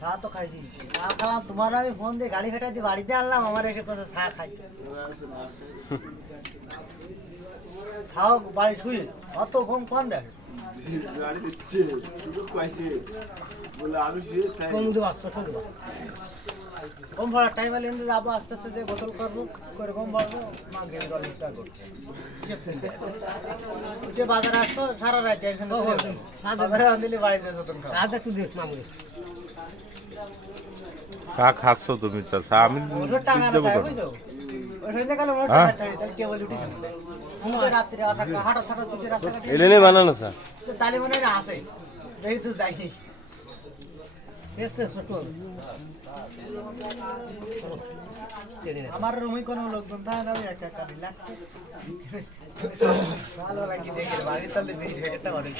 চা তো খাইছি, চা খেলাম। তোমার আমি ফোন দিয়ে গাড়ি ফেটাই দিয়ে বাড়িতে আনলাম, আমার এসে কথা চা খাই। খাও বাড়ি শুয়ে, অত ঘুম কম দেখে। গাড়ি দিচ্ছে সুযোগ পাইছে বলে আমি শুয়ে থাকি। ঘুম ভরার টাইম এলে কিন্তু যাবো, আস্তে আস্তে যে গোসল করবো, করে ঘুম ভরবো, মা গেলে জল স্টার্ট করবো। উঠে বাজারে আসতো সারা রাত, বাজারে আনলে বাড়িতে যতন খাওয়া। চা খাচ্ছ তুমি, তা চা আমি ওষুধ টাঙানো দেবো থাকে, কেন? বুঝছো? ওই সন্ধ্যাকালে ওষুধ হ্যাঁ? টাঙাতে হয়, তাহলে কেবল উঠে যাবে। রাত্রে হাঁটা থাকা তুই রাস্তাঘাটে এটা নিয়ে বানানো স্যার। তাহলে মনে হয় আসে, বেশি তো যাইনি। আমার রুমে কোনো লোকজন থাকে না, আমি একা একা রিল্যাক্স ভালো লাগে দেখে। বাড়ির তাহলে বেশি একটা অনেক